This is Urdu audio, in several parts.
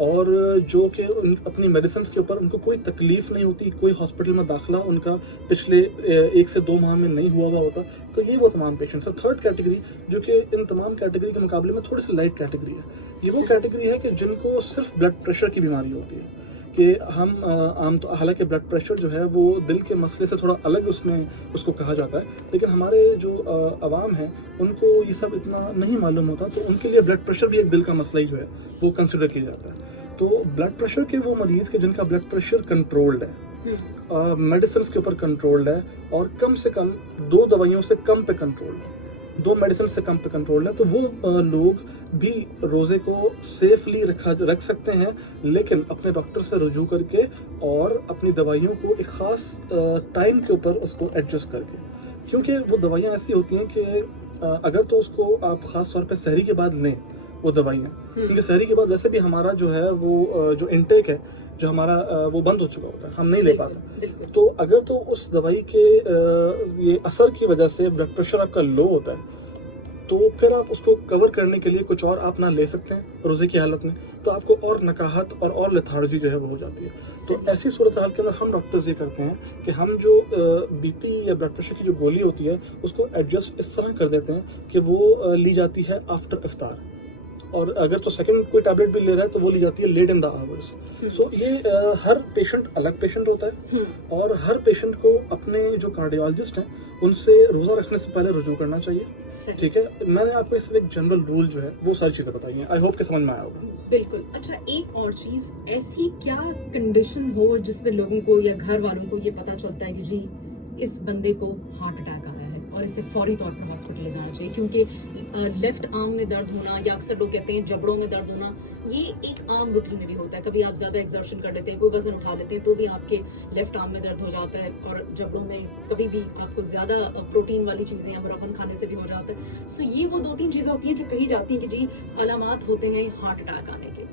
اور جو کہ اپنی میڈیسنس کے اوپر ان کو کوئی تکلیف نہیں ہوتی, کوئی ہاسپٹل میں داخلہ ان کا پچھلے 1 سے 2 ماہ میں نہیں ہوا ہوتا, تو یہ وہ تمام پیشنٹس ہیں. تھرڈ کیٹیگری جو کہ ان تمام کیٹیگری کے مقابلے میں تھوڑی سی لائٹ کیٹیگری ہے, یہ وہ کیٹیگری ہے کہ جن کو صرف بلڈ پریشر کی بیماری ہوتی ہے. کہ ہم حالانکہ بلڈ پریشر جو ہے وہ دل کے مسئلے سے تھوڑا الگ اس کو کہا جاتا ہے, لیکن ہمارے جو عوام ہیں ان کو یہ سب اتنا نہیں معلوم ہوتا, تو ان کے لیے بلڈ پریشر بھی ایک دل کا مسئلہ ہی جو ہے وہ کنسیڈر کیا جاتا ہے. تو بلڈ پریشر کے وہ مریض کے جن کا بلڈ پریشر کنٹرولڈ ہے, میڈیسنس کے اوپر کنٹرولڈ ہے, اور کم سے کم 2 دوائیوں سے کم پہ کنٹرولڈ ہے, 2 میڈیسن سے کم پہ کنٹرول ہے, تو وہ لوگ بھی روزے کو سیفلی رکھ سکتے ہیں, لیکن اپنے ڈاکٹر سے رجوع کر کے اور اپنی دوائیوں کو ایک خاص ٹائم کے اوپر اس کو ایڈجسٹ کر کے, کیونکہ وہ دوائیاں ایسی ہوتی ہیں کہ اگر تو اس کو آپ خاص طور پہ سحری کے بعد لیں وہ دوائیاں, کیونکہ سحری کے بعد ویسے بھی ہمارا جو ہے وہ جو انٹیک ہے جو ہمارا وہ بند ہو چکا ہوتا ہے, ہم نہیں لے پاتے. تو اگر تو اس دوائی کے یہ اثر کی وجہ سے بلڈ پریشر آپ کا لو ہوتا ہے, تو پھر آپ اس کو کور کرنے کے لیے کچھ اور آپ نہ لے سکتے ہیں روزے کی حالت میں, تو آپ کو اور نکاہت اور لیتھارجی جو ہے وہ ہو جاتی ہے. تو ایسی صورتحال کے اندر ہم ڈاکٹرز یہ کرتے ہیں کہ ہم جو بی پی یا بلڈ پریشر کی جو گولی ہوتی ہے اس کو ایڈجسٹ اس طرح کر دیتے ہیں کہ وہ لی جاتی ہے آفٹر افطار, اور اگر تو سیکنڈ کوئی ٹیبلٹ بھی لے رہا ہے تو وہ لی جاتی ہے لیٹ ان دا آورس. سو یہ ہر پیشنٹ الگ پیشنٹ ہوتا ہے, اور ہر پیشنٹ کو اپنے جو کارڈیالوجسٹ ہیں ان سے روزہ رکھنے سے پہلے رجوع کرنا چاہیے. ٹھیک ہے, میں نے آپ کو اس ایک جنرل رول جو ہے وہ ساری چیزیں بتائی ہیں, آئی ہوپ کہ سمجھ میں آیا ہوگا. بالکل. اچھا, ایک اور چیز, ایسی کیا کنڈیشن ہو جس میں لوگوں کو یا گھر والوں کو یہ پتا چلتا ہے کہ جی اس بندے کو ہارٹ اٹیک آیا ہے اور اسے فوری طور پر ہاسپٹل لے جانا چاہیے, کیونکہ لیفٹ آرم میں درد ہونا یا اکثر لوگ کہتے ہیں جبڑوں میں درد ہونا, یہ ایک عام روٹین میں بھی ہوتا ہے. کبھی آپ زیادہ ایگزرشن کر لیتے ہیں, کوئی وزن اٹھا لیتے ہیں تو بھی آپ کے لیفٹ آرم میں درد ہو جاتا ہے, اور جبڑوں میں کبھی بھی آپ کو زیادہ پروٹین والی چیزیں یا مرغن کھانے سے بھی ہو جاتا ہے. سو یہ وہ 2-3 چیزیں ہوتی ہیں جو کہی جاتی ہیں کہ جی علامات ہوتے ہیں ہارٹ اٹیک آنے کے.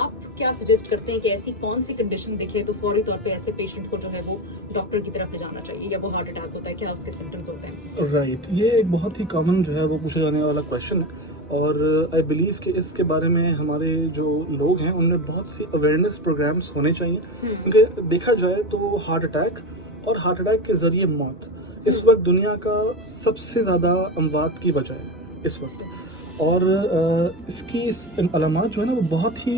آپ کیا سجیسٹ کرتے ہیں کہ ایسی کون سی کنڈیشن دکھے تو فوری طور پہ ایسے پیشنٹ کو جو ہے وہ ڈاکٹر کی طرف لے جانا چاہیے, یا وہ ہارٹ اٹیک ہوتا ہے, کیا اس کے سمپٹمز ہوتے ہیں؟ رائٹ, یہ ایک بہت ہی کامن جو ہے وہ پوچھا جانے والا کویشچن ہے, اور آئی بلیو کہ اس کے بارے میں ہمارے جو لوگ ہیں ان میں بہت سی اویئرنیس پروگرامس ہونے چاہیے. کیونکہ دیکھا جائے تو ہارٹ اٹیک اور ہارٹ اٹیک کے ذریعے موت اس وقت دنیا کا سب سے زیادہ اموات کی وجہ ہے اس وقت. اور اس کی علامات جو ہے نا وہ بہت ہی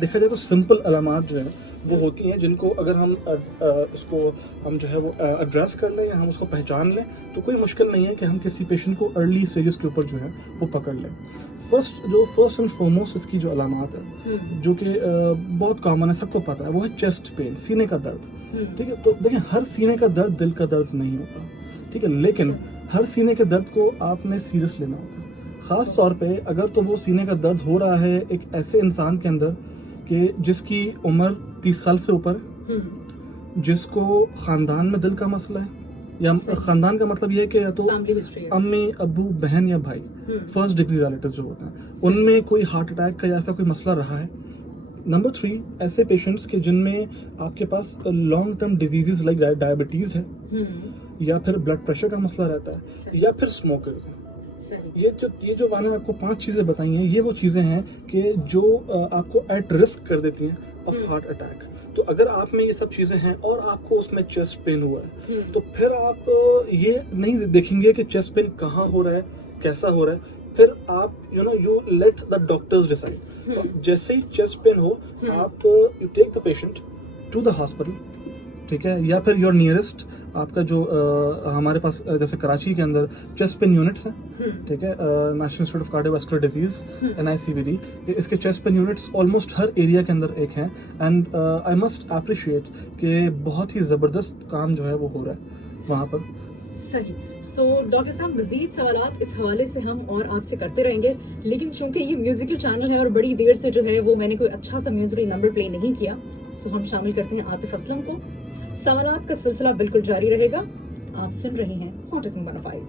دیکھا جائے تو سمپل علامات جو ہیں وہ ہوتی ہیں, جن کو اگر ہم اس کو ہم جو ہے وہ ایڈریس کر لیں یا ہم اس کو پہچان لیں تو کوئی مشکل نہیں ہے کہ ہم کسی پیشنٹ کو ارلی اسٹیجز کے اوپر جو ہے وہ پکڑ لیں. فرسٹ اینڈ فارموسٹ اس کی جو علامات ہے جو کہ بہت کامن ہے, سب کو پتہ ہے, وہ ہے چیسٹ پین, سینے کا درد. ٹھیک ہے, تو دیکھیں ہر سینے کا درد دل کا درد نہیں ہوتا, ٹھیک ہے, لیکن ہر سینے کے درد کو آپ نے سیریس لینا ہوتا ہے. خاص طور پہ اگر تو وہ سینے کا درد ہو رہا ہے ایک ایسے انسان کے اندر کہ جس کی عمر 30 سال سے اوپر ہے, جس کو خاندان میں دل کا مسئلہ ہے, یا خاندان کا مطلب یہ ہے کہ یا تو امی ابو بہن یا بھائی فرسٹ ڈگری ریلیٹیو جو ہوتے ہیں ان میں کوئی ہارٹ اٹیک کا یا ایسا کوئی مسئلہ رہا ہے. نمبر 3, ایسے پیشنٹس کے جن میں آپ کے پاس long term diseases like diabetes ہے, یا پھر بلڈ پریشر کا مسئلہ رہتا ہے, یا پھر اسموکرز ہیں. یہ جو میں نے آپ کو 5 چیزیں بتائی ہیں, یہ وہ چیزیں ہیں کہ جو آپ کو ایٹ رسک کر دیتی ہیں آف ہارٹ اٹیک. تو اگر آپ میں یہ سب چیزیں ہیں اور آپ کو اس میں چیسٹ پین ہوا ہے تو پھر آپ یہ نہیں دیکھیں گے کہ چیسٹ پین کہاں ہو رہا ہے, کیسا ہو رہا ہے, پھر آپ you let the doctors decide. تو جیسے ہی چیسٹ پین ہو آپ you take the patient to the hospital, ٹھیک ہے, یا پھر یور نیئرسٹ آپ کا جو ہمارے پاس جیسے کراچی کے اندر چیسٹ پین یونٹس ہیں, ٹھیک ہے, national institute of cardiovascular disease NICVD, اس کے چیسٹ پین یونٹس آلموسٹ ہر ایریا کے اندر ایک ہیں. اینڈ آئی مسٹ اپریشیٹ کہ بہت ہی زبردست کام جو ہے وہ ہو رہا ہے وہاں پر. صحیح. سو ڈاکٹر صاحب, مزید سوالات اس حوالے سے ہم اور آپ سے کرتے رہیں گے, لیکن چونکہ یہ میوزیکل چینل ہے اور بڑی دیر سے جو ہے وہ میں نے کوئی اچھا سا میوزیکل نمبر پلے نہیں کیا, سو ہم شامل کرتے ہیں عاطف اسلم کو. سوالات کا سلسلہ بالکل جاری رہے گا. آپ سن رہے ہیں hot FM 105.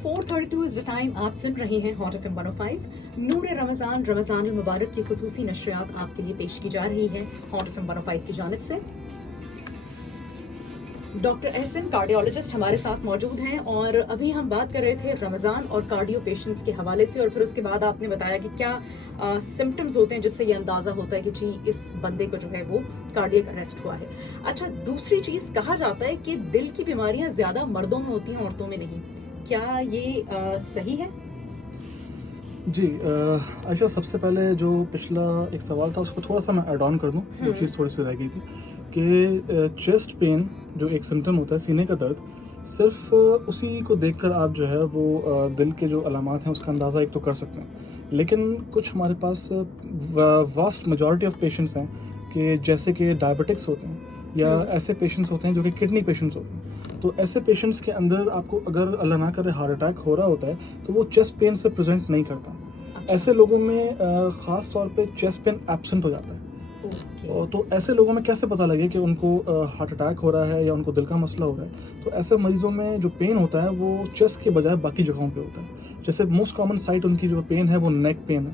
4:32 is the time. آپ سن رہے ہیں ہاٹ FM 105. نور رمضان المبارک کی خصوصی نشریات آپ کے لیے پیش کی جا رہی ہے ہاٹ FM 105 کی جانب سے. ڈاکٹر احسن کارڈیولوجسٹ ہمارے ساتھ موجود ہیں, اور ابھی ہم بات کر رہے تھے رمضان اور کارڈیو پیشنٹس کے حوالے سے, اور پھر اس کے بعد آپ نے بتایا کہ کیا سمٹمز ہوتے ہیں جس سے یہ اندازہ ہوتا ہے کہ جی اس بندے کو جو ہے وہ کارڈیک اریسٹ ہوا ہے. اچھا, دوسری چیز کہا جاتا ہے کہ دل کی بیماریاں زیادہ مردوں میں ہوتی ہیں, عورتوں میں نہیں. کیا یہ صحیح ہے؟ جی عائشہ, سب سے پہلے جو پچھلا ایک سوال تھا اس کو تھوڑا سا میں ایڈ آن کر دوں, وہ چیز تھوڑی سی رہ گئی تھی کہ چیسٹ پین جو ایک سمٹم ہوتا ہے, سینے کا درد, صرف اسی کو دیکھ کر آپ جو ہے وہ دل کے جو علامات ہیں اس کا اندازہ ایک تو کر سکتے ہیں. لیکن کچھ ہمارے پاس واسٹ میجورٹی آف پیشنٹس ہیں کہ جیسے کہ ڈائبٹکس ہوتے ہیں یا ایسے پیشنٹس ہوتے ہیں جو کہ کڈنی پیشنٹس ہوتے ہیں. تو ایسے پیشنٹس کے اندر آپ کو اگر اللہ نہ کرے ہارٹ اٹیک ہو رہا ہوتا ہے تو وہ چیسٹ پین سے پریزنٹ نہیں کرتا. ایسے لوگوں میں خاص طور پہ چیسٹ پین ایبسنٹ ہو جاتا ہے. تو ایسے لوگوں میں کیسے پتہ لگے کہ ان کو ہارٹ اٹیک ہو رہا ہے یا ان کو دل کا مسئلہ ہو رہا ہے؟ تو ایسے مریضوں میں جو پین ہوتا ہے وہ چیسٹ کے بجائے باقی جگہوں پہ ہوتا ہے. جیسے موسٹ کامن سائٹ ان کی جو پین ہے وہ نیک پین ہے,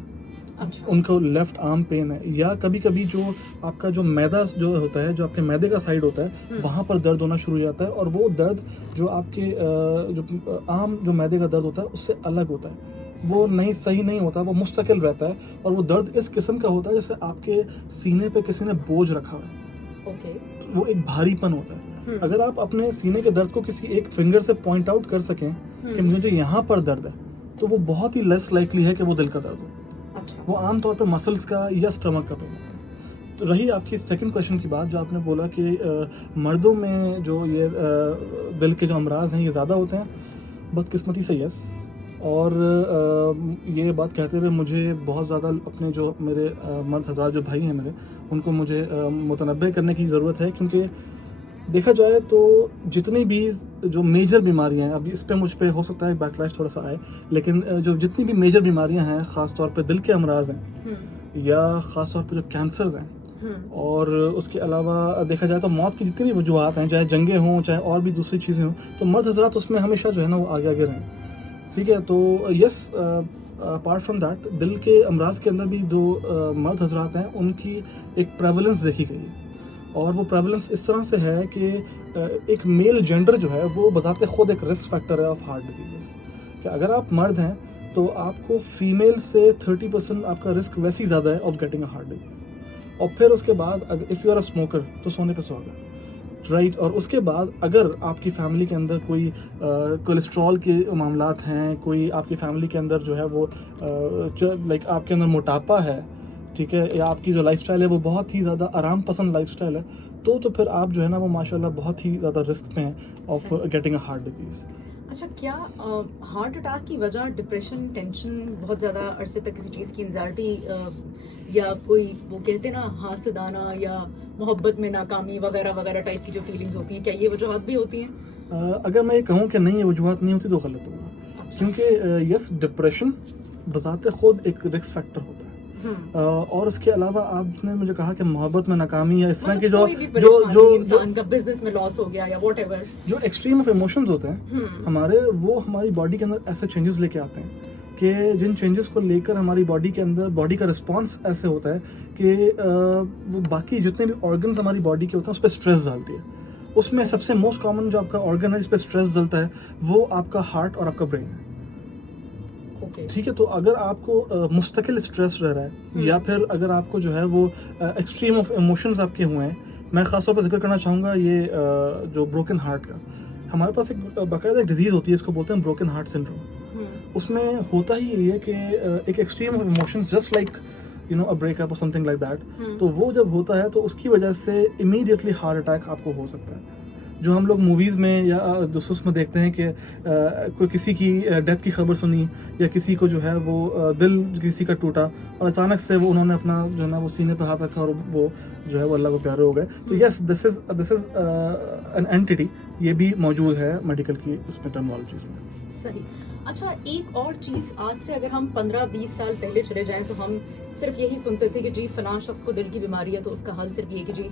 ان کو لیفٹ آرم پین ہے, یا کبھی کبھی جو آپ کا جو میدا جو ہوتا ہے, جو آپ کے میدے کا سائڈ ہوتا ہے, وہاں پر درد ہونا شروع ہو جاتا ہے. اور وہ درد جو آپ کے جو عام جو میدے کا درد ہوتا ہے اس سے الگ ہوتا ہے, وہ نہیں صحیح نہیں ہوتا, وہ مستقل رہتا ہے. اور وہ درد اس قسم کا ہوتا ہے جیسے آپ کے سینے پہ کسی نے بوجھ رکھا ہوا ہے. وہ ایک بھاری پن ہوتا ہے. اگر آپ اپنے سینے کے درد کو کسی ایک فنگر سے پوائنٹ آؤٹ کر سکیں کہ مجھے یہاں پر درد ہے, تو وہ بہت ہی لیس لائکلی ہے کہ وہ دل کا درد ہو. وہ عام طور پہ مسلس کا یا اسٹمک کا پین ہوتا ہے. تو رہی آپ کی سیکنڈ کویشچن کی بات, جو آپ نے بولا کہ مردوں میں جو یہ دل کے جو امراض ہیں یہ زیادہ ہوتے ہیں, بدقسمتی سے یس. اور یہ بات کہتے ہوئے مجھے بہت زیادہ اپنے جو میرے مرد حضرات جو بھائی ہیں میرے, ان کو مجھے متنبع کرنے کی ضرورت ہے, کیونکہ دیکھا جائے تو جتنی بھی جو میجر بیماریاں ہیں, ابھی اس پہ مجھ پہ ہو سکتا ہے بیک لائش تھوڑا سا آئے, لیکن جو جتنی بھی میجر بیماریاں ہیں, خاص طور پہ دل کے امراض ہیں یا خاص طور پہ جو کینسرز ہیں, اور اس کے علاوہ دیکھا جائے تو موت کی جتنی بھی وجوہات ہیں, چاہے جنگیں ہوں چاہے اور بھی دوسری چیزیں ہوں, تو مرد حضرات اس میں ہمیشہ جو ہے نا وہ آگے آگے رہیں. ٹھیک ہے, تو یس اپارٹ فرام دیٹ دل کے امراض کے اندر بھی جو مرد حضرات ہیں ان کی ایک پریولنس دیکھی گئی ہے. اور وہ پریولنس اس طرح سے ہے کہ ایک میل جینڈر جو ہے وہ بذات خود ایک رسک فیکٹر ہے آف ہارٹ ڈیزیزز. کہ اگر آپ مرد ہیں تو آپ کو فیمیل سے 30% آپ کا رسک ویسے ہی زیادہ ہے of getting a heart disease. اور پھر اس کے بعد if you are a smoker تو سونے پہ سہاگا, رائٹ. اور اس کے بعد اگر آپ کی فیملی کے اندر کوئی کولیسٹرول کے معاملات ہیں, کوئی آپ کی فیملی کے اندر جو ہے وہ لائک آپ کے اندر موٹاپا ہے, ٹھیک ہے, یا آپ کی جو لائف سٹائل ہے وہ بہت ہی زیادہ آرام پسند لائف سٹائل ہے, تو پھر آپ جو ہے نا وہ ماشاء اللہ بہت ہی زیادہ رسک پہ ہیں of getting a heart disease. اچھا, کیا ہارٹ اٹیک کی وجہ ڈپریشن, ٹینشن, بہت زیادہ عرصے تک کسی چیز کی انزائٹی, یا کوئی وہ کہتے ہیں نا حاسدانہ یا محبت میں ناکامی وغیرہ وغیرہ ٹائپ کی جو فیلنگز ہوتی ہیں, کیا یہ وجوہات بھی ہوتی ہیں؟ اگر میں یہ کہوں کہ نہیں یہ وجوہات نہیں ہوتی تو غلط ہوگا. کیونکہ یس ڈپریشن بذات خود ایک رسک فیکٹر ہوتا ہے. اور اس کے علاوہ آپ نے مجھے کہا کہ محبت میں ناکامی یا اس طرح کے جو انسان کا بزنس میں لاس ہو گیا یا واٹ ایور, جو ایکسٹریم آف ایموشنز ہوتے ہیں ہمارے, وہ ہماری باڈی کے اندر ایسے چینجز لے کے آتے ہیں کہ جن چینجز کو لے کر ہماری باڈی کے اندر باڈی کا رسپانس ایسے ہوتا ہے کہ وہ باقی جتنے بھی آرگنز ہماری باڈی کے ہوتے ہیں اس پہ اسٹریس ڈالتی ہے. اس میں سب سے موسٹ کامن جو آپ کا آرگن ہے جس پہ اسٹریس ڈلتا ہے وہ آپ کا ہارٹ اور آپ کا برین ہے. ٹھیک ہے, تو اگر آپ کو مستقل اسٹریس رہ رہا ہے یا پھر اگر آپ کو جو ہے وہ ایکسٹریم آف ایموشنز آپ کے ہوئے ہیں, میں خاص طور پہ ذکر کرنا چاہوں گا یہ جو بروکن ہارٹ کا, ہمارے پاس ایک باقاعدہ ایک ڈیزیز ہوتی ہے, اس کو بولتے ہیں بروکن ہارٹ سنڈروم. اس میں ہوتا ہی یہ ہے کہ ایک extreme of emotions just like you know a break up اور سم تھنگ لائک دیٹ, تو وہ جب ہوتا ہے تو اس کی وجہ سے امیڈیٹلی ہارٹ اٹیک آپ کو ہو سکتا ہے. جو ہم لوگ موویز میں یا دوسروں میں دیکھتے ہیں کہ کوئی کسی کی ڈیتھ کی خبر سنی یا کسی کو جو ہے وہ دل کسی کا ٹوٹا اور اچانک سے وہ انہوں نے اپنا جو ہے نا وہ سینے پہ ہاتھ رکھا اور وہ جو ہے وہ اللہ کو پیارے ہو گئے. تو یس دس از این اینٹی, یہ بھی موجود ہے میڈیکل کی اس میں ٹرمنالوجیز میں. صحیح. اچھا, ایک اور چیز, آج سے اگر ہم 15-20 سال پہلے چلے جائیں تو ہم صرف یہی سنتے تھے کہ جی فلاں شخص کو دل کی بیماری ہے تو اس کا حل صرف یہ کہ جی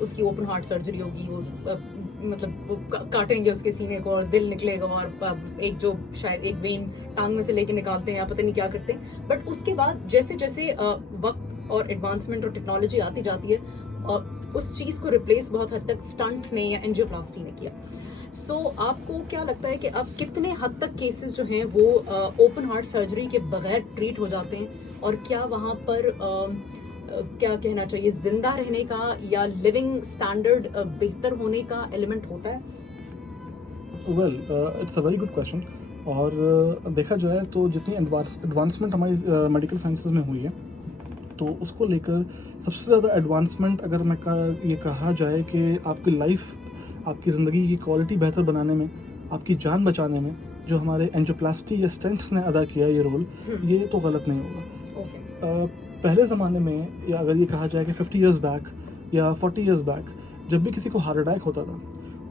اس کی اوپن ہارٹ سرجری ہوگی, وہ مطلب وہ کاٹیں گے اس کے سینے کو اور دل نکلے گا, اور ایک جو شاید ایک وین ٹانگ میں سے لے کے نکالتے ہیں یا پتہ نہیں کیا کرتے ہیں. بٹ اس کے بعد جیسے جیسے وقت اور ایڈوانسمنٹ اور ٹیکنالوجی آتی جاتی ہے اس چیز کو ریپلیس بہت حد تک اسٹنٹ نے یا اینجیوپلاسٹی نے کیا. سو آپ کو کیا لگتا ہے کہ اب کتنے حد تک کیسز جو ہیں وہ اوپن ہارٹ سرجری کے بغیر ٹریٹ ہو جاتے ہیں, اور کیا وہاں پر کیا کہنا چاہیے, زندہ رہنے کا یا لیونگ اسٹینڈرڈ بہتر ہونے کا ایلیمنٹ ہوتا ہے؟ Well it's a very good question. اور دیکھا جائے تو جتنی ایڈوانسمنٹ ہماری میڈیکل سائنسز میں ہوئی ہے تو اس کو لے کر سب سے زیادہ ایڈوانسمنٹ اگر میں یہ کہا جائے کہ آپ کی لائف, آپ کی زندگی کی کوالٹی بہتر بنانے میں, آپ کی جان بچانے میں جو ہمارے اینجیوپلاسٹی یا اسٹینٹس نے ادا کیا یہ رول, یہ تو غلط نہیں ہوگا. پہلے زمانے میں یا اگر یہ کہا جائے کہ 50 ایئرز بیک یا 40 ایئرز بیک جب بھی کسی کو ہارٹ اٹیک ہوتا تھا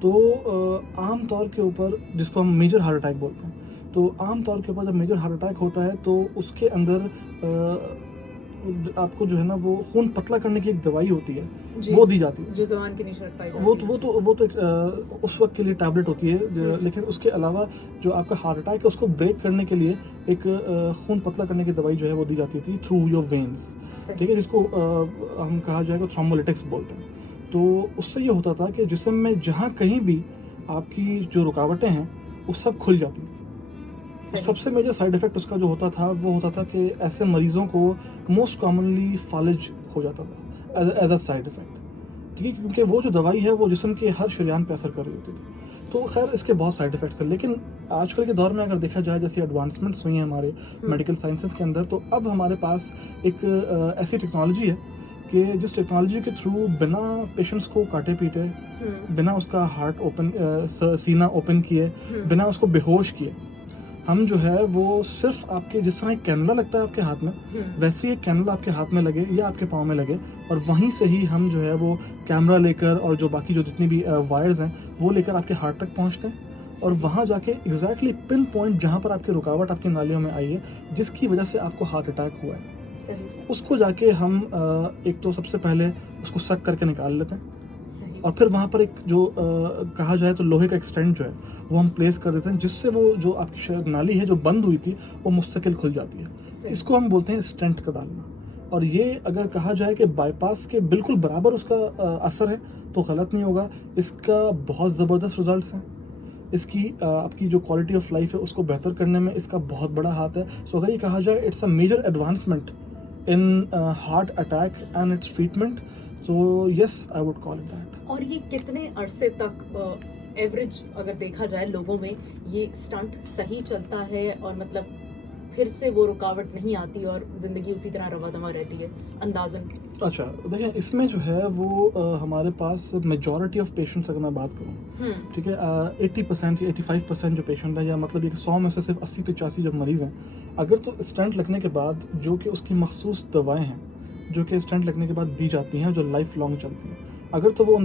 تو عام طور کے اوپر, جس کو ہم میجر ہارٹ اٹیک بولتے ہیں, تو عام طور کے اوپر جب میجر ہارٹ اٹیک ہوتا ہے تو اس کے اندر آپ کو جو ہے نا وہ خون پتلا کرنے کی ایک دوائی ہوتی ہے, وہ دی جاتی ہے جو زبان کے نیچے پائی جاتی ہے. وہ تو اس وقت کے لیے ٹیبلٹ ہوتی ہے, لیکن اس کے علاوہ جو آپ کا ہارٹ اٹیک ہے اس کو بریک کرنے کے لیے ایک خون پتلا کرنے کی دوائی جو ہے وہ دی جاتی تھی تھرو یور وینس, ٹھیک ہے, جس کو ہم کہا جائے گا تھرومبولیٹکس بولتے ہیں. تو اس سے یہ ہوتا تھا کہ جسم میں جہاں کہیں بھی آپ کی جو رکاوٹیں ہیں وہ سب کھل جاتی تھیں. سب سے میجر سائیڈ افیکٹ اس کا جو ہوتا تھا وہ ہوتا تھا کہ ایسے مریضوں کو موسٹ کامنلی فالج ہو جاتا تھا ایز اے سائیڈ افیکٹ, ٹھیک ہے, کیونکہ وہ جو دوائی ہے وہ جسم کے ہر شریان پہ اثر کر رہی ہوتی تھی. تو خیر اس کے بہت سائیڈ افیکٹس ہیں, لیکن آج کل کے دور میں اگر دیکھا جائے جیسی ایڈوانسمنٹس ہوئی ہیں ہمارے میڈیکل سائنسز کے اندر, تو اب ہمارے پاس ایک ایسی ٹیکنالوجی ہے کہ جس ٹیکنالوجی کے تھرو بنا پیشنٹس کو کاٹے پیٹے, بنا اس کا ہارٹ اوپن سینہ اوپن کیے, بنا اس کو بے ہوش کیے, ہم جو ہے وہ صرف آپ کے جس طرح ایک کینولا لگتا ہے آپ کے ہاتھ میں, ویسے ایک کینولا آپ کے ہاتھ میں لگے یا آپ کے پاؤں میں لگے, اور وہیں سے ہی ہم جو ہے وہ کیمرہ لے کر اور جو باقی جو جتنی بھی وائرز ہیں وہ لے کر آپ کے ہارٹ تک پہنچتے ہیں, اور وہاں جا کے ایگزیکٹلی پن پوائنٹ جہاں پر آپ کی رکاوٹ آپ کی نالیوں میں آئی ہے جس کی وجہ سے آپ کو ہارٹ اٹیک ہوا ہے, اس کو جا کے ہم ایک تو سب سے پہلے اس کو سک کر کے نکال لیتے ہیں, اور پھر وہاں پر ایک جو کہا جائے تو لوہے کا ایکسٹینٹ جو ہے وہ ہم پلیس کر دیتے ہیں, جس سے وہ جو آپ کی نالی ہے جو بند ہوئی تھی وہ مستقل کھل جاتی ہے. اس کو ہم بولتے ہیں اسٹینٹ کا ڈالنا. اور یہ اگر کہا جائے کہ بائی پاس کے بالکل برابر اس کا اثر ہے تو غلط نہیں ہوگا. اس کا بہت زبردست ریزلٹس ہیں, اس کی آپ کی جو کوالٹی آف لائف ہے اس کو بہتر کرنے میں اس کا بہت بڑا ہاتھ ہے. سو اگر یہ کہا جائے it's a major advancement in heart attack and its treatment, so yes I would call it that. اور یہ کتنے عرصے تک ایوریج اگر دیکھا جائے لوگوں میں یہ اسٹنٹ صحیح چلتا ہے, اور مطلب پھر سے وہ رکاوٹ نہیں آتی اور زندگی اسی طرح روا دوا رہتی ہے اندازاً؟ اچھا دیکھیں, اس میں جو ہے وہ ہمارے پاس میجورٹی آف پیشنٹس اگر میں بات کروں, ٹھیک ہے, 80% یا 85% جو پیشنٹ ہیں, یا مطلب یہ کہ 100 میں سے صرف 80-85 جو مریض ہیں, اگر تو اسٹنٹ لگنے کے بعد جو کہ اس کی مخصوص دوائیں ہیں جو کہ اسٹنٹ لگنے کے بعد دی جاتی ہیں جو لائف لانگ چلتی ہیں, اگر تو وہ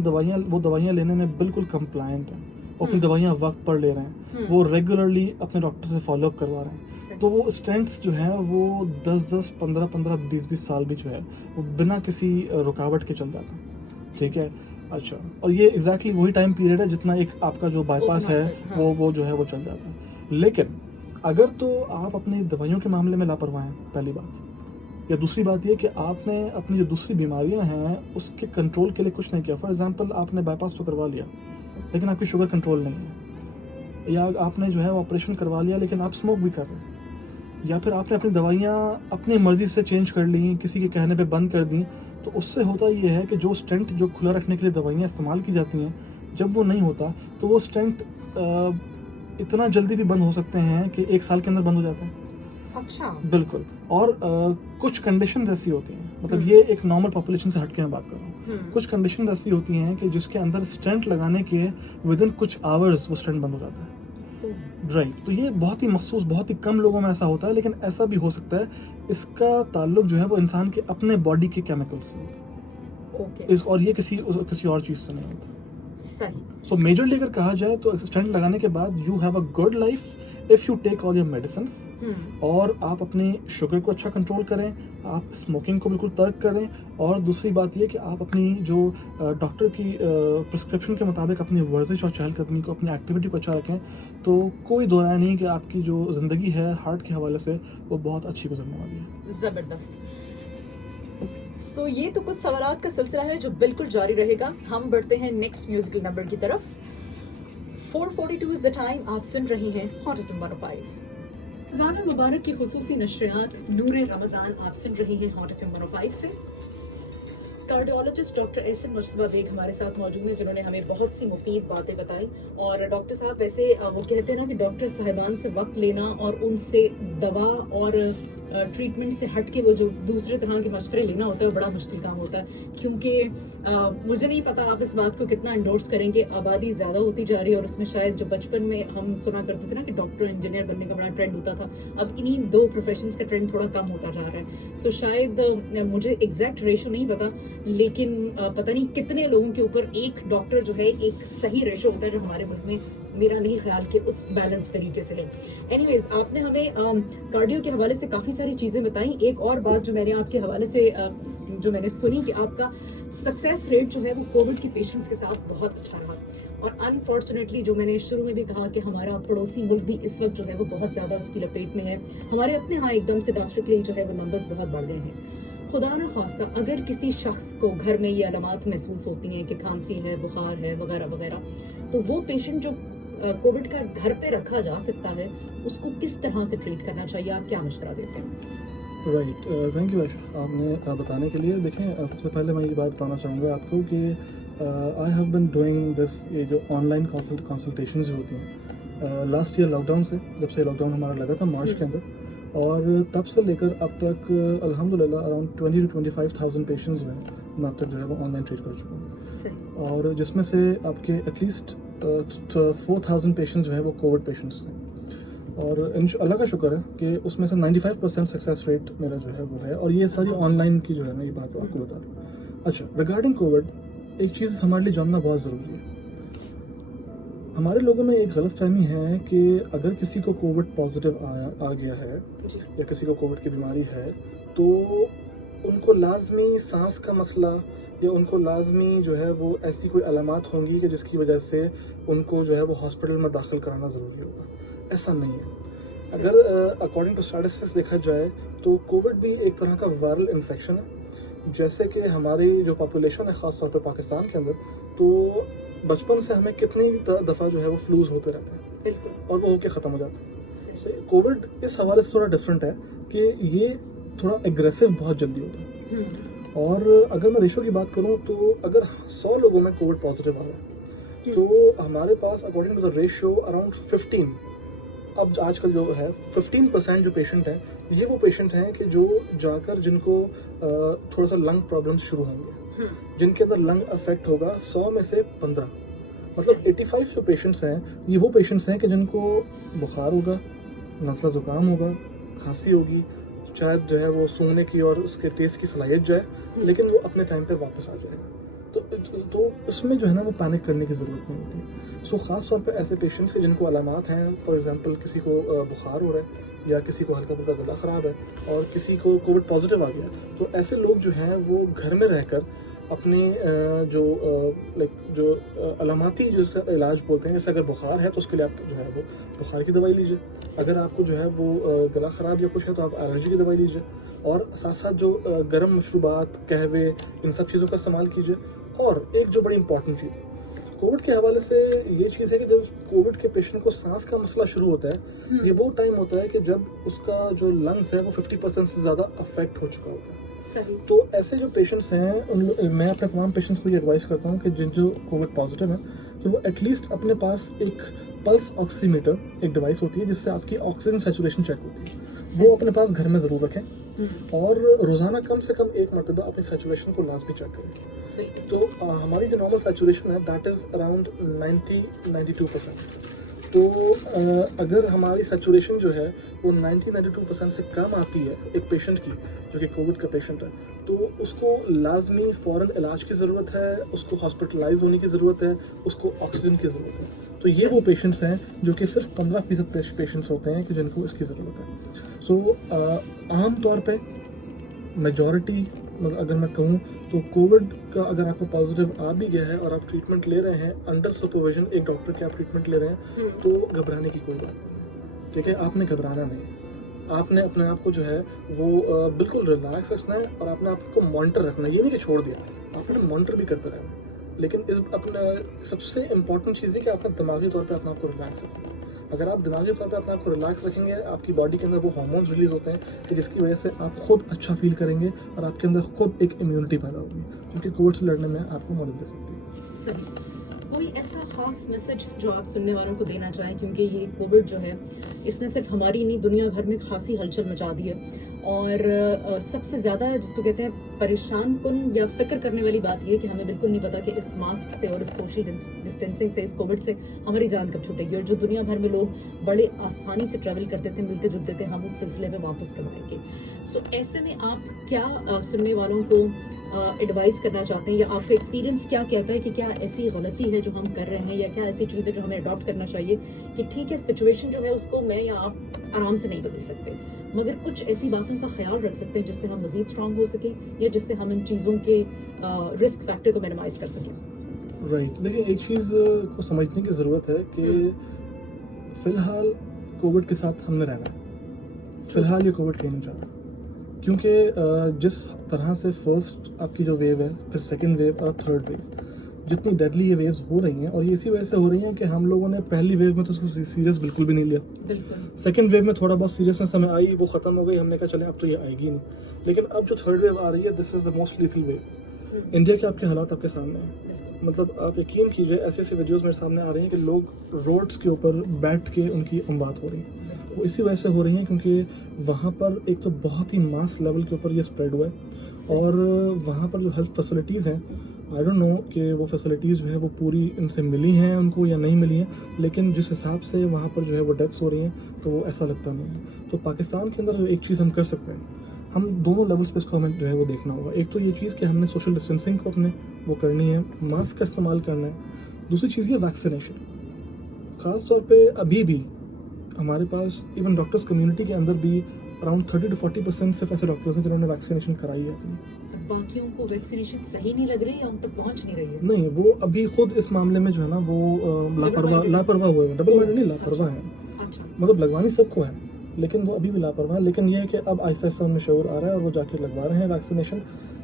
دوائیاں لینے میں بالکل کمپلائنٹ ہیں, وہ اپنی دوائیاں وقت پر لے رہے ہیں, وہ ریگولرلی اپنے ڈاکٹر سے فالو اپ کروا رہے ہیں, تو وہ اسٹینٹس جو ہیں وہ 10-10, 15-15, 20-20 سال بھی جو ہے وہ بنا کسی رکاوٹ کے چل جاتے ہیں, ٹھیک ہے. اچھا, اور یہ ایگزیکٹلی وہی ٹائم پیریڈ ہے جتنا ایک آپ کا جو بائی پاس ہے وہ جو ہے وہ چل جاتا ہے. لیکن اگر تو آپ اپنی دوائیوں کے معاملے میں لاپرواہ ہیں, پہلی بات, یا دوسری بات یہ کہ آپ نے اپنی جو دوسری بیماریاں ہیں اس کے کنٹرول کے لیے کچھ نہیں کیا. فار ایگزامپل آپ نے بائی پاس تو کروا لیا لیکن آپ کی شوگر کنٹرول نہیں ہے, یا آپ نے جو ہے آپریشن کروا لیا لیکن آپ اسموک بھی کر رہے ہیں, یا پھر آپ نے اپنی دوائیاں اپنی مرضی سے چینج کر لیں, کسی کے کہنے پہ بند کر دیں, تو اس سے ہوتا یہ ہے کہ جو اسٹینٹ جو کھلا رکھنے کے لیے دوائیاں استعمال کی جاتی ہیں جب وہ نہیں ہوتا تو وہ اسٹینٹ اتنا جلدی بھی بند ہو سکتے ہیں کہ 1 سال کے اندر بند ہو جاتے ہیں. اچھا, بالکل. اور کچھ کنڈیشنز ایسی ہوتی ہیں, مطلب یہ ایک نارمل پاپولیشن سے ہٹ کے میں بات کر رہا ہوں, کچھ کنڈیشنز ایسی ہوتی ہیں کہ جس کے اندر اسٹینٹ لگانے کے ود ان کچھ آورز وہ اسٹینٹ بند ہو جاتا ہے, رائٹ. تو یہ بہت ہی مخصوص, بہت ہی کم لوگوں میں ایسا ہوتا ہے, لیکن ایسا بھی ہو سکتا ہے. اس کا تعلق جو ہے وہ انسان کے اپنے باڈی کے کیمیکل سے ہوتا ہے, اور یہ کسی اور چیز سے نہیں ہوتا. صحیح. سو میجرلی اگر کہا جائے تو اسٹینٹ لگانے کے بعد you have a good life if you take all your medicines, اور آپ اپنی شوگر کو اچھا کنٹرول کریں, آپ اسموکنگ کو بالکل ترک کریں, اور دوسری بات یہ کہ آپ اپنی جو ڈاکٹر کی پرسکرپشن کے مطابق اپنی ورزش اور چہل قدمی کو, اپنی ایکٹیویٹی کو اچھا رکھیں, تو کوئی دو رائے نہیں کہ آپ کی جو زندگی ہے ہارٹ کے حوالے سے وہ بہت اچھی گزرنے والی ہے. زبردست. سو یہ تو کچھ سوالات کا سلسلہ ہے جو بالکل جاری رہے گا. ہم بڑھتے ہیں نیکسٹ میوزیکل نمبر کی طرف. 4:42 از دا ٹائم. آپ سن رہی ہیں ہاٹ ایف ایم 105. رمضان المبارک کی خصوصی نشریات نور رمضان آپ سن رہی ہیں ہاٹ ایف ایم 105 سے. کارڈیولوجسٹ ڈاکٹر احسن مجتبیٰ بیگ ہمارے ساتھ موجود ہیں جنہوں نے ہمیں بہت سی مفید باتیں بتائی. اور ڈاکٹر صاحب ویسے وہ کہتے ہیں نا کہ ڈاکٹر صاحبان سے وقت لینا اور ان سے دوا اور ٹریٹمنٹ سے ہٹ کے وہ جو دوسرے طرح کے مشورے لینا ہوتا ہے وہ بڑا مشکل کام ہوتا ہے. کیونکہ مجھے نہیں پتا آپ اس بات کو کتنا انڈورس کریں کہ آبادی زیادہ ہوتی جا رہی ہے اور اس میں شاید جو بچپن میں ہم سنا کرتے تھے نا کہ ڈاکٹر انجینئر بننے کا بڑا ٹرینڈ ہوتا تھا, اب انہی دو پروفیشنز کا ٹرینڈ تھوڑا کم ہوتا جا رہا ہے. سو شاید مجھے ایگزیکٹ ریشو نہیں پتا, لیکن پتہ نہیں کتنے لوگوں کے اوپر ایک ڈاکٹر جو ہے ایک صحیح ریشو ہوتا ہے جو ہمارے ملک میں میرا نہیں خیال کہ اس بیلنس طریقے سے لیں. اینی ویز آپ نے ہمیں کارڈیو کے حوالے سے کافی ساری چیزیں بتائیں. ایک اور بات جو میں نے آپ کے حوالے سے جو میں نے سنی کہ آپ کا سکسیس ریٹ جو ہے وہ کووڈ کے پیشنٹس کے ساتھ بہت اچھا رہا, اور انفارچونیٹلی جو میں نے شروع میں بھی کہا کہ ہمارا پڑوسی ملک بھی اس وقت جو ہے وہ بہت زیادہ اس کی لپیٹ میں ہے. ہمارے اپنے ہاں ایک دم سے ڈراسٹکلی جو ہے وہ نمبرز بہت بڑھ گئے ہیں. خدا نہ خواستہ اگر کسی شخص کو گھر میں یہ علامات محسوس ہوتی ہیں کہ کھانسی ہے, بخار ہے وغیرہ وغیرہ, تو وہ پیشنٹ جو کووڈ کا گھر پہ رکھا جا سکتا ہے اس کو کس طرح سے ٹریٹ کرنا چاہیے, آپ کیا مشورہ دیتے ہیں؟ رائٹ, تھینک یو عائشہ آپ نے بتانے کے لیے. دیکھیں سب سے پہلے میں یہ بات بتانا چاہوں گا آپ کو کہ I have been doing this, یہ جو آن لائن کنسلٹیشنز ہوتی ہیں لاسٹ ایئر لاک ڈاؤن سے, جب سے لاک ڈاؤن ہمارا لگا تھا مارچ کے اندر, اور تب سے لے کر اب تک الحمدللہ اراؤنڈ 20,000 to 25,000 پیشنٹس جو ہیں میں اب تک جو ہے وہ آن لائن ٹریٹ کر چکا ہوں, اور جس میں سے آپ کے ایٹ لیسٹ 4,000 پیشنٹ جو ہیں وہ کووڈ پیشنٹس ہیں. اور اللہ کا شکر ہے کہ اس میں سے 95% سکسیس ریٹ میرا جو ہے وہ ہے, اور یہ ساری آن لائن کی جو ہے نا یہ بات آپ کو بتا رہا ہوں. اچھا, ریگارڈنگ کووڈ ایک چیز ہمارے لیے جاننا بہت ضروری ہے. ہمارے لوگوں میں ایک غلط فہمی ہے کہ اگر کسی کو کووڈ پازیٹیو آ گیا ہے یا کسی کو کووڈ کی بیماری ہے تو ان کو لازمی سانس کا مسئلہ یا ان کو لازمی جو ہے وہ ایسی کوئی علامات ہوں گی کہ جس کی وجہ سے ان کو جو ہے وہ ہاسپٹل میں داخل کرانا ضروری ہوگا. ایسا نہیں ہے. اگر اکارڈنگ ٹو اسٹیٹسٹکس دیکھا جائے تو کووڈ بھی ایک طرح کا وائرل انفیکشن ہے. جیسے کہ ہماری جو پاپولیشن ہے خاص طور پہ پاکستان کے اندر, تو بچپن سے ہمیں کتنی دفعہ جو ہے وہ فلوز ہوتے رہتے ہیں اور وہ ہو کے ختم ہو جاتے ہیں. کووڈ اس حوالے سے تھوڑا ڈفرینٹ ہے کہ یہ تھوڑا اگریسو بہت جلدی ہوتا ہے. اور اگر میں ریشو کی بات کروں تو اگر 100 لوگوں میں کووڈ پازیٹیو آ رہا ہے تو ہمارے پاس according to the ratio around 15, اب آج کل جو ہے 15% جو پیشنٹ ہیں یہ وہ پیشنٹ ہیں کہ جو جا کر جن کو تھوڑا سا لنگ پرابلمس شروع ہوں گے, جن کے اندر لنگ افیکٹ ہوگا 100 میں سے 15, مطلب 85 جو پیشنٹس ہیں یہ وہ پیشنٹس ہیں کہ جن کو بخار ہوگا, نزلہ زکام ہوگا, کھانسی ہوگی, شاید جو ہے وہ سونگنے کی اور اس کے ٹیسٹ کی صلاحیت جائے, لیکن وہ اپنے ٹائم پہ واپس آ جائے گا. تو اس میں جو ہے نا وہ پینک کرنے کی ضرورت نہیں ہوتی. سو خاص طور پہ ایسے پیشنٹس کے جن کو علامات ہیں, فار ایگزامپل کسی کو بخار ہو رہا ہے یا کسی کو ہلکا پھلکا گلا خراب ہے اور کسی کو کووڈ پازیٹیو آ گیا, تو ایسے لوگ جو ہیں وہ گھر میں رہ کر اپنے جو علاماتی جو اس کا علاج بولتے ہیں, جیسے اگر بخار ہے تو اس کے لیے آپ جو ہے وہ بخار کی دوائی لیجیے. اگر آپ کو جو ہے وہ گلا خراب یا کچھ ہے تو آپ الرجی کی دوائی لیجیے, اور ساتھ ساتھ جو گرم مشروبات, قہوے, ان سب چیزوں کا استعمال کیجیے. اور ایک جو بڑی امپورٹنٹ چیز ہے کووڈ کے حوالے سے یہ چیز ہے کہ جب کووڈ کے پیشنٹ کو سانس کا مسئلہ شروع ہوتا ہے, یہ وہ ٹائم ہوتا ہے کہ جب اس کا جو لنگس ہے وہ 50% سے زیادہ افیکٹ ہو چکا ہوتا ہے. تو ایسے جو پیشنٹس ہیں میں اپنے تمام پیشنٹس کو یہ ایڈوائز کرتا ہوں کہ جو کووڈ پازیٹیو ہیں کہ وہ ایٹ لیسٹ اپنے پاس ایک پلس آکسی میٹر ایک ڈیوائس ہوتی ہے جس سے آپ کی آکسیجن سیچوریشن چیک ہوتی ہے, وہ اپنے پاس گھر میں ضرور رکھیں, اور روزانہ کم سے کم ایک مرتبہ اپنی سیچوریشن کو لازمی چیک کریں. تو ہماری جو نارمل سیچوریشن ہے دیٹ از اراؤنڈ 90-92%. تو اگر ہماری سیچوریشن جو ہے وہ 90-92% سے کم آتی ہے ایک پیشنٹ کی جو کہ کووڈ کا پیشنٹ ہے, تو اس کو لازمی فوراً علاج کی ضرورت ہے, اس کو ہاسپٹلائز ہونے کی ضرورت ہے, اس کو آکسیجن کی ضرورت ہے. تو یہ وہ پیشنٹس ہیں جو کہ صرف 15% پیشنٹس ہوتے ہیں کہ جن کو اس کی ضرورت ہے. سو عام طور پہ میجورٹی اگر میں کہوں تو کووڈ کا اگر آپ کو پازیٹیو آ بھی گیا ہے اور آپ ٹریٹمنٹ لے رہے ہیں انڈر سپرویژن ایک ڈاکٹر کے آپ ٹریٹمنٹ لے رہے ہیں, تو گھبرانے کی کوئی بات نہیں ہے. ٹھیک ہے, آپ نے گھبرانا نہیں. آپ نے اپنے آپ کو جو ہے وہ بالکل ریلیکس رکھنا ہے اور اپنے آپ کو مانیٹر رکھنا ہے. یہ نہیں کہ چھوڑ دیا, آپ نے مانیٹر بھی کرتے رہنا ہے. لیکن اس اپنا سب سے امپورٹنٹ چیز ہے کہ آپ نے دماغی طور پہ اپنے آپ کو ریلیکس رکھنا ہے. اگر آپ دماغی طور پہ اپنے آپ کو ریلیکس رکھیں گے, آپ کی باڈی کے اندر وہ ہارمونز ریلیز ہوتے ہیں کہ جس کی وجہ سے آپ خود اچھا فیل کریں گے اور آپ کے اندر خود ایک امیونٹی پیدا ہوگی جو کہ کووڈ سے لڑنے میں آپ کو مدد دے سکتی ہے. صحیح. کوئی ایسا خاص میسج جو آپ سننے والوں کو دینا چاہیں, کیونکہ یہ کووڈ جو ہے اس نے صرف ہماری نہیں دنیا بھر میں خاصی ہلچل مچا دی ہے, اور سب سے زیادہ جس کو کہتے ہیں پریشان کن یا فکر کرنے والی بات یہ ہے کہ ہمیں بالکل نہیں پتا کہ اس ماسک سے اور اس سوشل ڈسٹینسنگ سے, اس کووڈ سے ہماری جان کب چھوٹے گی, اور جو دنیا بھر میں لوگ بڑے آسانی سے ٹریول کرتے تھے, ملتے جلتے تھے, ہم اس سلسلے میں واپس کب آئیں گے. سو ایسے میں آپ کیا سننے والوں کو ایڈوائز کرنا چاہتے ہیں, یا آپ کا ایکسپیرینس کیا کہتا ہے کہ کیا ایسی غلطی ہے جو ہم کر رہے ہیں, یا کیا ایسی چیز ہے جو ہمیں اڈاپٹ کرنا چاہیے کہ ٹھیک ہے سچویشن جو ہے اس کو میں یا آپ آرام سے نہیں بدل سکتے, مگر کچھ ایسی باتوں کا خیال رکھ سکتے ہیں جس سے ہم مزید اسٹرانگ ہو سکیں, یا جس سے ہم ان چیزوں کے رسک فیکٹر کو مینیمائز کر سکیں. رائٹ. دیکھیں, ایک چیز کو سمجھنے کی ضرورت ہے کہ فی الحال کووڈ کے ساتھ ہم نے رہنا ہے. فی الحال یہ کووڈ کہیں نہیں جا رہا, کیونکہ جس طرح سے فرسٹ آپ کی جو ویو ہے, پھر سیکنڈ ویو اور تھرڈ ویو, جتنی ڈیڈلی یہ ویوز ہو رہی ہیں, اور یہ اسی وجہ سے ہو رہی ہیں کہ ہم لوگوں نے پہلی ویو میں تو اس کو سیریس بالکل بھی نہیں لیا. بالکل. سیکنڈ ویو میں تھوڑا بہت سیریسنس ہمیں آئی, وہ ختم ہو گئی, ہم نے کہا چلیں اب تو یہ آئے گی نہیں. لیکن اب جو تھرڈ ویو آ رہی ہے, this is the most lethal wave. India کے آپ کے حالات آپ کے سامنے ہیں. مطلب آپ یقین کیجئے, ایسی ایسی ویڈیوز میرے سامنے آ رہی ہیں کہ لوگ روڈس کے اوپر بیٹھ کے ان کی اموات ہو رہی ہیں. وہ اسی وجہ سے ہو رہی ہیں کیونکہ وہاں پر ایک تو بہت ہی ماس لیول کے اوپر یہ اسپریڈ ہوا ہے, اور وہاں پر جو ہیلتھ فیسلٹیز ہیں, آئی ڈونٹ نو کہ وہ فیسلٹیز جو ہے وہ پوری ان سے ملی ہیں ان کو یا نہیں ملی ہیں, لیکن جس حساب سے وہاں پر جو ہے وہ ڈیتھس ہو رہی ہیں تو وہ ایسا لگتا نہیں ہے. تو پاکستان کے اندر جو ایک چیز ہم کر سکتے ہیں, ہم دونوں لیولس پہ اس کو ہمیں جو ہے وہ دیکھنا ہوگا. ایک تو یہ چیز کہ ہم نے سوشل ڈسٹینسنگ کو اپنے وہ کرنی ہے, ماسک کا استعمال کرنا ہے. دوسری چیز یہ ویکسینیشن. خاص طور پہ ابھی بھی ہمارے پاس ایون ڈاکٹرس کمیونٹی کے اندر بھی اراؤنڈ 30 to 40% صرف ایسے ڈاکٹرس ہیں جنہوں نے ویکسینیشن کرائی ہے اپنی. باقیوں کو ویکسینیشن صحیح نہیں لگ رہی یا ان تک پہنچ نہیں رہی ہے؟ نہیں, وہ ابھی خود اس معاملے میں جو ہے نا وہ لاپرواہ ہوئے ہیں. ڈبل مائنڈڈ نہیں, لاپرواہ ہیں. اچھا. مطلب لگوانی سب کو ہے, لیکن وہ ابھی بھی لاپرواہ ہیں. لیکن یہ ہے کہ اب آہستہ آہستہ ان میں شعور آ رہا ہے اور وہ جا کے لگوا رہے ہیں ویکسینیشن.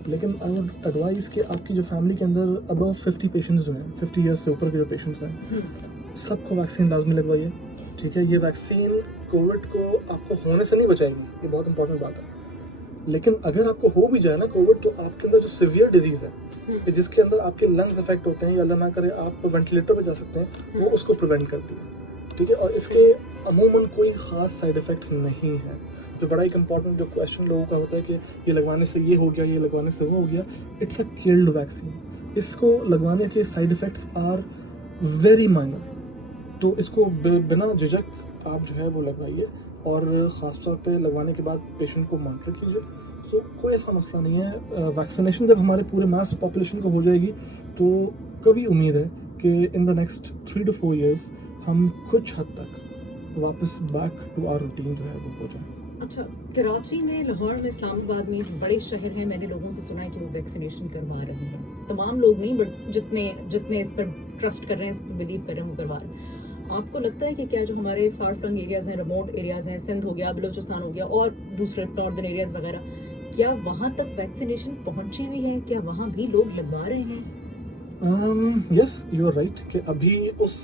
لیکن آئی وڈ ایڈوائز کہ آپ کی جو فیملی کے اندر ابو 50 پیشنٹس جو ہیں, 50 ایئرس سے اوپر کے جو پیشنٹس ہیں, سب کو ویکسین لازمی لگوائیے. ٹھیک ہے, یہ ویکسین کووڈ کو آپ کو ہونے سے نہیں بچائے گی, یہ بہت امپورٹنٹ بات ہے. لیکن اگر آپ کو ہو بھی جائے نا کووڈ, تو آپ کے اندر جو سیویئر ڈیزیز ہے کہ جس کے اندر آپ کے لنگز افیکٹ ہوتے ہیں, یا اللہ نہ کرے آپ وینٹیلیٹر پہ جا سکتے ہیں, وہ اس کو پریونٹ کرتی ہے. ٹھیک ہے, اور اس کے عموماً کوئی خاص سائڈ افیکٹس نہیں ہیں. جو بڑا ایک امپورٹنٹ جو کویشچن لوگوں کا ہوتا ہے کہ یہ لگوانے سے یہ ہو گیا, یہ لگوانے سے وہ ہو گیا, اٹس اے کلڈ ویکسین. اس کو لگوانے کے side effects are very minor. تو اس کو بنا جھجک آپ جو ہے وہ لگوائیے, اور خاص طور پہ لگوانے کے بعد پیشنٹ کو مانیٹر کیجیے. سو کوئی ایسا مسئلہ نہیں ہے. ویکسینیشن جب ہمارے پورے ماس پاپولیشن کو ہو جائے گی تو کبھی امید ہے کہ ان دا نیکسٹ 3 to 4 years ہم کچھ حد تک واپس بیک ٹو آر روٹین جو ہے وہ ہو جائیں. اچھا, کراچی میں, لاہور میں, اسلام آباد میں جو بڑے شہر ہیں, میں نے لوگوں سے سنا ہے کہ وہ ویکسینیشن کروا رہے ہیں. تمام لوگ نہیں, بٹ جتنے اس پر ٹرسٹ کر رہے ہیں, اس پر بلیو کر رہے ہیں, وہ کروا رہے ہیں. آپ کو لگتا ہے کہ کیا جو ہمارے فار فلنگ ایریاز ہیں, ریموٹ ایریاز ہیں, سندھ ہو گیا, بلوچستان ہو گیا, اور دوسرے ناردرن ایریاز وغیرہ, کیا وہاں تک ویکسینیشن پہنچی ہوئی ہے؟ کیا وہاں بھی لوگ لگوا رہے ہیں؟ یس, یو آر رائٹ کہ ابھی اس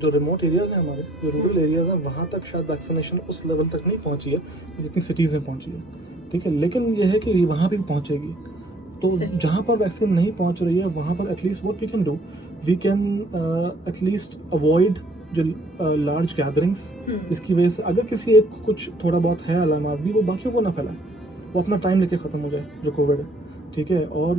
جو ریموٹ ایریاز ہیں ہمارے, جو رورل ایریاز ہیں, وہاں تک شاید ویکسینیشن اس لیول تک نہیں پہنچی ہے جتنی سٹیز میں پہنچی ہے. ٹھیک ہے, لیکن یہ ہے کہ وہاں بھی پہنچے گی. تو جہاں پر ویکسین نہیں پہنچ رہی ہے, وہاں پر at least what we can do, we can at least avoid جو لارج گیدرنگس, جس کی وجہ سے اگر کسی ایک کو کچھ تھوڑا بہت ہے علامات بھی, وہ باقیوں کو نہ پھیلائے, وہ اپنا ٹائم لے کے ختم ہو جائے جو کووڈ ہے. ٹھیک ہے, اور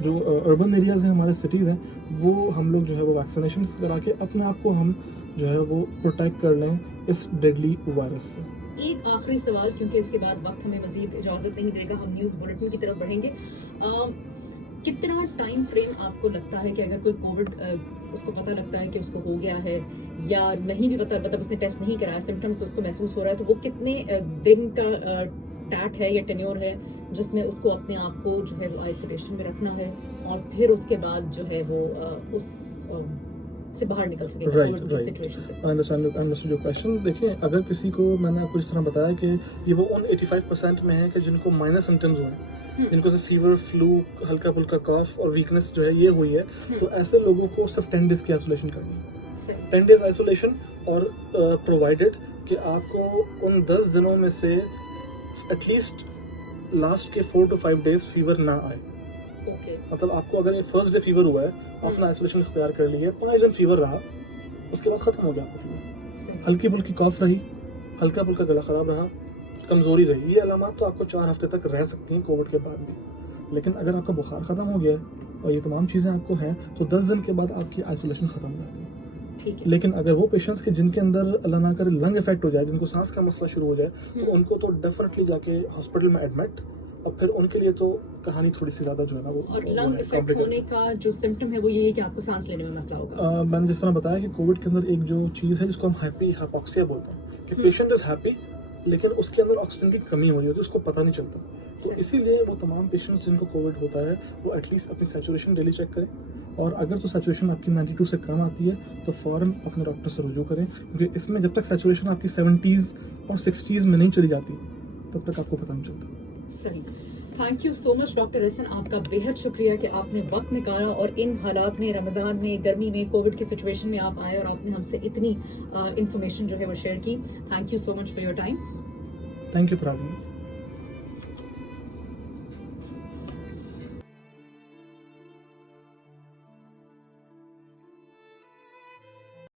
جو اربن ایریاز ہیں, ہمارے سٹیز ہیں, وہ ہم لوگ جو ہے وہ ویکسینیشنس کرا کے اپنے آپ کو ہم جو ہے وہ پروٹیکٹ کر لیں اس ڈیڈلی وائرس سے. ایک آخری سوال, کیونکہ اس کے بعد وقت ہمیں مزید اجازت نہیں دے گا, ہم نیوز بلیٹن کی طرف بڑھیں گے. کتنا ٹائم فریم آپ کو لگتا ہے کہ اگر کوئی کووڈ اس کو پتہ لگتا ہے کہ اس کو ہو گیا ہے, یا نہیں بھی پتہ, مطلب اس نے ٹیسٹ نہیں کرایا, سمٹمس اس کو محسوس ہو رہا ہے, تو وہ کتنے دن کا ٹیٹ ہے یا ٹینیور ہے جس میں اس کو اپنے آپ کو جو ہے وہ آئسولیشن میں رکھنا ہے, اور پھر اس کے بعد جو ہے وہ اس سے باہر نکل سکے Right, کووڈ سچویشن سے. I understand your question. دیکھیں اگر کسی کو میں نے آپ کو اس طرح بتایا کہ یہ وہ ان 85% میں ہے کہ جن کو مائنر سمٹمز ہوئے جن کو صرف فیور فلو ہلکا پھلکا کاف اور ویکنس جو ہے یہ ہوئی ہے تو ایسے لوگوں کو صرف 10 days کی آئسولیشن کرنی ہے. 10 days آئسولیشن اور پرووائڈیڈ کہ آپ کو ان 10 دنوں میں سے ایٹ لیسٹ لاسٹ کے 4 to 5 days فیور نہ آئے. مطلب آپ کو اگر یہ فرسٹ ڈے فیور ہوا ہے آپ نے آئسولیشن اختیار کر لی ہے 5 دن فیور رہا اس کے بعد ختم ہو گیا آپ کا فیور. ہلکی پھلکی کاف رہی ہلکا پھلکا گلا خراب رہا کمزوری رہی یہ علامات تو آپ کو 4 ہفتے تک رہ سکتی ہیں کووڈ کے بعد بھی. لیکن اگر آپ کا بخار ختم ہو گیا ہے اور یہ تمام چیزیں آپ کو ہیں تو 10 دن کے بعد آپ کی آئسولیشن ختم ہو جاتی ہے. لیکن اگر وہ پیشنٹس کے جن کے اندر اللہ نہ کرے لنگ افیکٹ ہو جائے جن کو سانس کا مسئلہ شروع ہو جائے تو ان کو تو ڈیفینیٹلی جا کے ہاسپٹل میں ایڈمٹ اور پھر ان کے لیے تو کہانی تھوڑی سی زیادہ جو ہے نا وہ اور لنگ افیکٹ ہونے کا جو سمپٹم ہے وہ یہ ہے کہ آپ کو سانس لینے میں مسئلہ ہوگا. میں نے جس طرح بتایا کہ کووڈ کے اندر ایک جو چیز ہے جس کو ہم ہیپی ہائپوکسیا بولتے ہیں کہ پیشنٹ از ہیپی لیکن اس کے اندر آکسیجن کی کمی ہو رہی ہوتی ہے اس کو پتہ نہیں چلتا. تو اسی لیے وہ تمام پیشنٹس جن کو کووڈ ہوتا ہے وہ ایٹ لیسٹ اپنی سیچوریشن ڈیلی چیک کریں اور اگر تو سیچوریشن آپ کی 92 سے کم آتی ہے تو فوراً اپنے ڈاکٹر سے رجوع کریں کیونکہ اس میں جب تک سیچوریشن آپ کی 70s اور 60s میں نہیں چلی جاتی تب تک آپ کو پتہ نہیں چلتا. صحیح. Thank you so much doctor Ahsan, آپ کا بےحد شکریہ کہ آپ نے وقت نکالا اور ان حالات میں رمضان میں گرمی میں کووڈ کی سچویشن میں آپ آئے اور آپ نے ہم سے اتنی انفارمیشن جو ہے وہ شیئر کی. Thank you so much for your time. Thank you for having me.